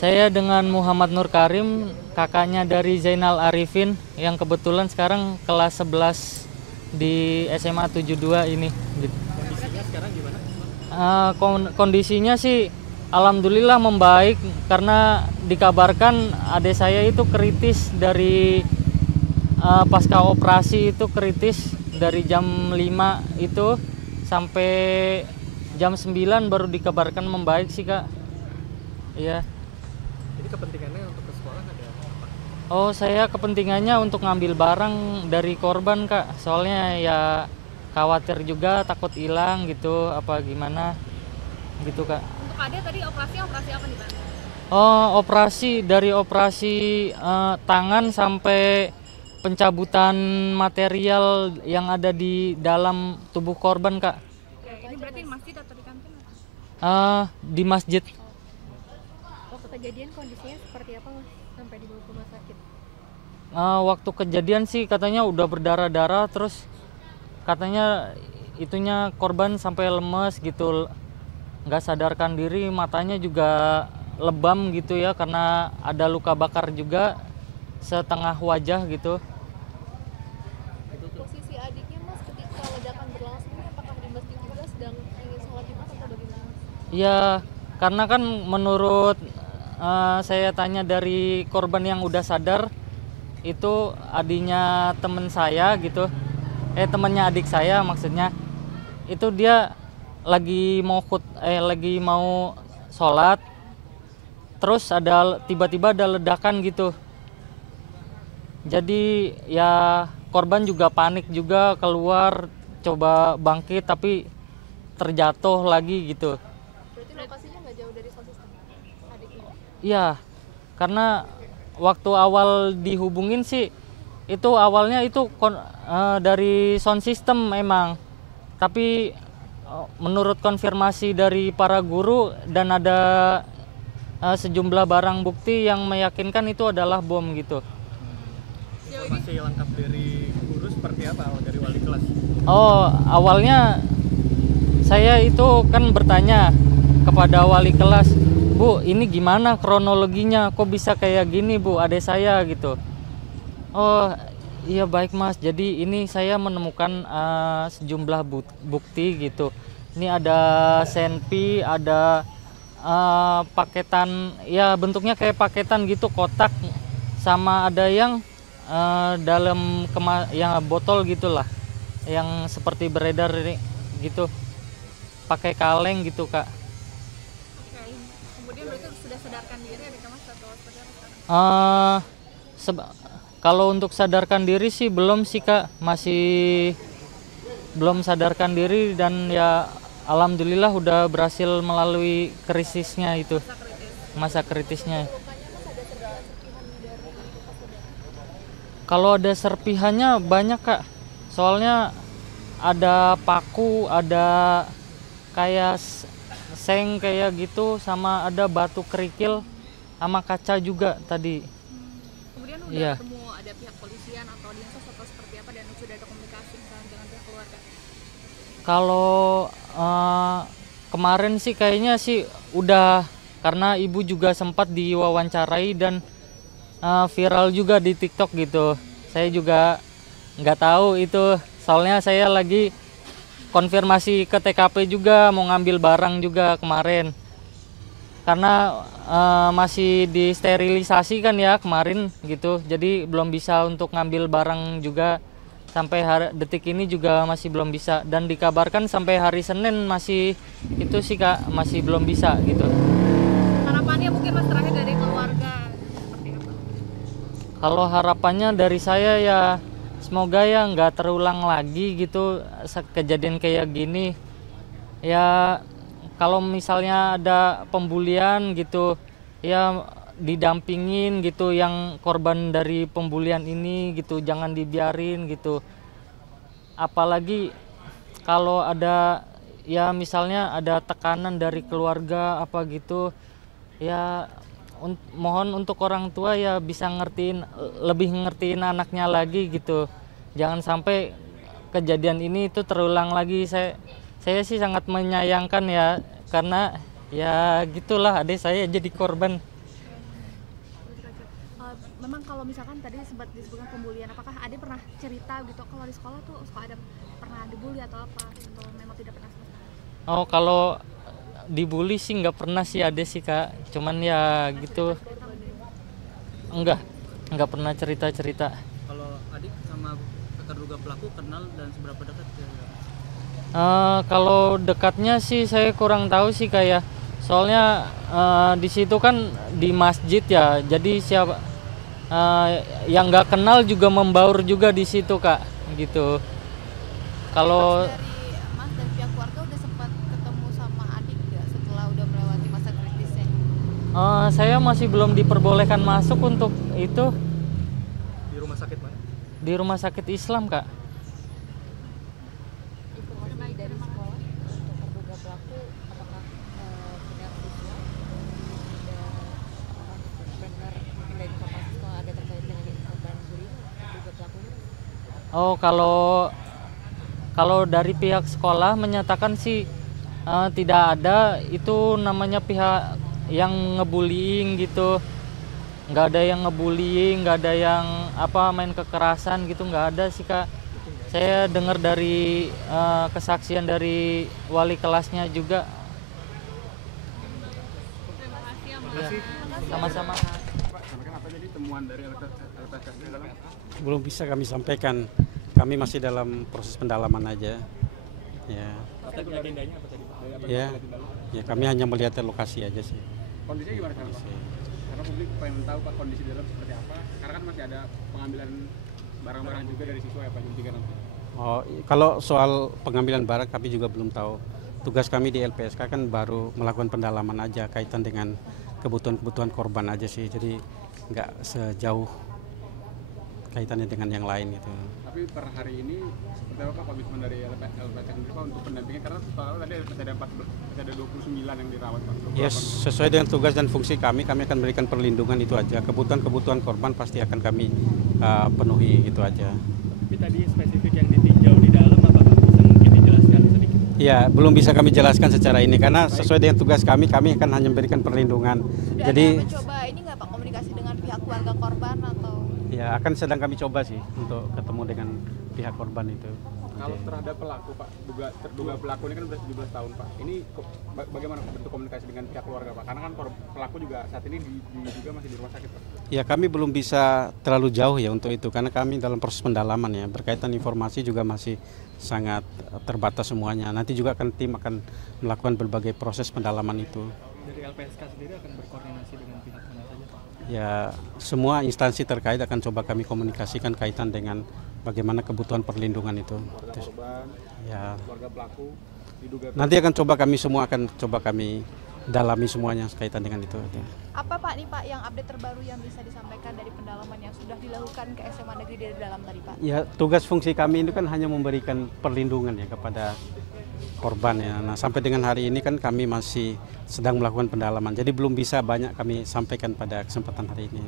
Saya dengan Muhammad Nur Karim, kakaknya dari Zainal Arifin yang kebetulan sekarang kelas 11 di SMA 72 ini. Gitu. Kondisinya sekarang gimana? Kondisinya sih alhamdulillah membaik karena dikabarkan adik saya itu kritis dari pasca operasi itu kritis dari jam 5 itu sampai jam 9 baru dikabarkan membaik sih Kak. Iya. Jadi kepentingannya untuk ke sekolah ada apa? Oh, saya kepentingannya untuk ngambil barang dari korban Kak. Soalnya ya khawatir juga takut hilang gitu apa gimana gitu Kak. Untuk Ade tadi operasi apa nih Pak? Oh, dari operasi tangan sampai pencabutan material yang ada di dalam tubuh korban Kak. Oke, ini berarti masjid atau di kantin? Di masjid. Waktu kejadian kondisinya seperti apa Mas sampai dibawa ke rumah sakit? Waktu kejadian sih katanya udah berdarah-darah, terus katanya itunya korban sampai lemes gitu, nggak sadarkan diri, matanya juga lebam gitu ya karena ada luka bakar juga setengah wajah gitu. Posisi adiknya Mas ketika ledakan berlangsung apakah di masjid juga sedang ingin sholat Jumat atau bagaimana Mas? Ya karena kan menurut saya tanya dari korban yang udah sadar, itu adiknya temen saya gitu, temennya adik saya maksudnya, itu dia lagi mau sholat, terus tiba-tiba ada ledakan gitu. Jadi ya korban juga panik juga, keluar coba bangkit tapi terjatuh lagi gitu. Berarti lokasinya nggak jauh dari sound system adiknya? Iya, karena waktu awal dihubungin sih itu awalnya itu dari sound system memang, tapi menurut konfirmasi dari para guru dan ada sejumlah barang bukti yang meyakinkan itu adalah bom gitu. Informasi lengkap dari guru seperti apa dari wali kelas? Oh, awalnya saya itu kan bertanya kepada wali kelas, Bu, ini gimana kronologinya? Kok bisa kayak gini, Bu, adik saya gitu. Oh, iya baik Mas. Jadi ini saya menemukan sejumlah bukti gitu. Ini ada senpi, ada paketan, ya bentuknya kayak paketan gitu, kotak, sama ada yang dalam yang botol gitulah, yang seperti beredar ini gitu, pakai kaleng gitu Kak. Oke, kemudian berarti sudah sadarkan diri adik Mas atau seperti apa sekarang? Kalau untuk sadarkan diri sih belum sih Kak, masih belum sadarkan diri dan ya alhamdulillah udah berhasil melalui krisisnya itu, masa kritisnya. Kalau ada serpihannya banyak Kak, soalnya ada paku, ada kayak seng kayak gitu, sama ada batu kerikil sama kaca juga tadi. Kemudian udah Iya. ketemu ada pihak polisian atau dinsos atau seperti apa dan sudah ada komunikasi misalnya dengan pihak keluarga? Kalau kemarin sih kayaknya sih udah, karena ibu juga sempat diwawancarai dan viral juga di TikTok gitu. Saya juga nggak tahu itu, soalnya saya lagi konfirmasi ke TKP juga, mau ngambil barang juga kemarin. Karena masih disterilisasi kan ya kemarin gitu, jadi belum bisa untuk ngambil barang juga. Sampai detik ini juga masih belum bisa, dan dikabarkan sampai hari Senin masih itu sih Kak, masih belum bisa gitu. Harapannya mungkin Mas terakhir dari keluarga seperti apa? Kalau harapannya dari saya ya semoga ya nggak terulang lagi gitu kejadian kayak gini. Ya kalau misalnya ada pembulian gitu ya didampingin gitu, yang korban dari pembulian ini gitu, jangan dibiarin gitu. Apalagi kalau ada ya misalnya ada tekanan dari keluarga apa gitu ya, mohon untuk orang tua ya bisa lebih ngertiin anaknya lagi gitu, jangan sampai kejadian ini itu terulang lagi. Saya sih sangat menyayangkan ya, karena ya gitulah adik saya jadi korban. memang kalau misalkan tadi sempat disebutkan pembulian, apakah Ade pernah cerita gitu kalau di sekolah tuh suka ada pernah dibully atau apa, atau memang tidak pernah sama sekali? Oh, kalau dibully sih nggak pernah sih ada sih Kak. Cuman ya gitu, nggak pernah cerita-cerita. Kalau adik sama terduga pelaku kenal dan seberapa dekat ya? Kalau dekatnya sih saya kurang tahu sih kayak, soalnya di situ kan di masjid ya, jadi siapa yang nggak kenal juga membaur juga di situ Kak, gitu. Kalau Dari Mas dan pihak keluarga udah sempat ketemu sama adik nggak setelah udah melewati masa kritisnya? saya masih belum diperbolehkan masuk untuk itu Di rumah sakit mana? di rumah sakit Islam Kak. Informasi dari sekolah untuk terduga pelaku, apakah benar siswa ada, apakah benar mungkin dari informasi sekolah ada terkait dengan korban bullying terduga pelakunya? Oh, kalau dari pihak sekolah menyatakan sih tidak ada, itu namanya pihak yang ngebullying gitu. Nggak ada yang ngebullying, nggak ada yang main kekerasan gitu, nggak ada sih Kak. Saya dengar dari kesaksian dari wali kelasnya juga. Terima kasih ya Mas. Makasih. Sama-sama. Pak, sampaikan apa jadi temuan dari LPSK dalam? Belum bisa kami sampaikan. Kami masih dalam proses pendalaman aja. Ya, Tadi agendanya apa tadi Pak? Dari apa ya, yang lihat di dalam? ya kami hanya melihat lokasi aja sih. Kondisinya gimana sekarang Pak? Karena publik pengen tahu Pak kondisi di dalam seperti apa. Karena kan masih ada pengambilan barang-barang juga dari siswa ya Pak jam 3 nanti. Oh, kalau soal pengambilan barang kami juga belum tahu. Tugas kami di LPSK kan baru melakukan pendalaman aja kaitan dengan kebutuhan-kebutuhan korban aja sih. Jadi nggak sejauh kaitannya dengan yang lain gitu. Tapi per hari ini seperti apa Pak komitmen dari LPSK sendiri Pak untuk pendampingan? Karena soalnya tadi masih ada 29 yang dirawat Pak. Yes, sesuai dengan tugas dan fungsi kami akan memberikan perlindungan itu aja. Kebutuhan-kebutuhan korban pasti akan kami penuhi gitu aja. Tapi tadi spesifik yang ditinjau di dalam apakah bisa mungkin dijelaskan sedikit? Ya, belum bisa kami jelaskan secara ini karena sesuai dengan tugas kami akan hanya memberikan perlindungan. Sudah Jadi ada mencoba ini nggak Pak komunikasi dengan pihak keluarga korban atau? ya akan sedang kami coba sih untuk ketemu dengan pihak korban itu. Kalau terhadap pelaku Pak, terduga pelaku ini kan sudah 17 tahun Pak. Ini bagaimana bentuk komunikasi dengan pihak keluarga Pak? Karena kan pelaku juga saat ini juga masih di rumah sakit Pak. Ya kami belum bisa terlalu jauh ya untuk itu karena kami dalam proses pendalaman ya, berkaitan informasi juga masih sangat terbatas semuanya. Nanti juga tim akan melakukan berbagai proses pendalaman itu. Dari LPSK sendiri akan berkoordinasi dengan pihak mana saja Pak? Ya semua instansi terkait akan coba kami komunikasikan kaitan dengan bagaimana kebutuhan perlindungan itu. Korban, Ya keluarga pelaku diduga. nanti akan coba kami dalami semuanya kaitan dengan itu. Apa Pak nih Pak yang update terbaru yang bisa disampaikan dari pendalaman yang sudah dilakukan ke SMA Negeri di dalam tadi Pak? Ya tugas fungsi kami ini kan hanya memberikan perlindungan ya kepada korban ya. Nah sampai dengan hari ini kan kami masih sedang melakukan pendalaman. Jadi belum bisa banyak kami sampaikan pada kesempatan hari ini.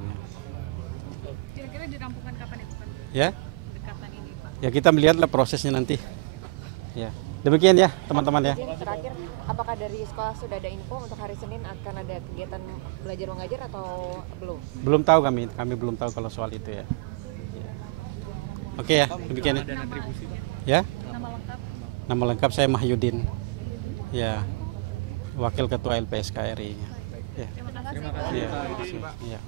Kira-kira dirampungkan kapan itu Pak? Ya, Dekatan ini Pak. ya kita melihatlah prosesnya nanti. Ya, demikian ya teman-teman ya. Izin terakhir, apakah dari sekolah sudah ada info untuk hari Senin akan ada kegiatan belajar mengajar atau belum? Belum tahu kami belum tahu kalau soal itu ya. Ya. Oke ya, demikian ya. Dan atribusi Pak. Ya, Nama lengkap? nama lengkap saya Mahyudin. Ya, Wakil Ketua LPSK RI. Ya. Terima kasih. Terima kasih Ya, Pak. terima kasih. Ya.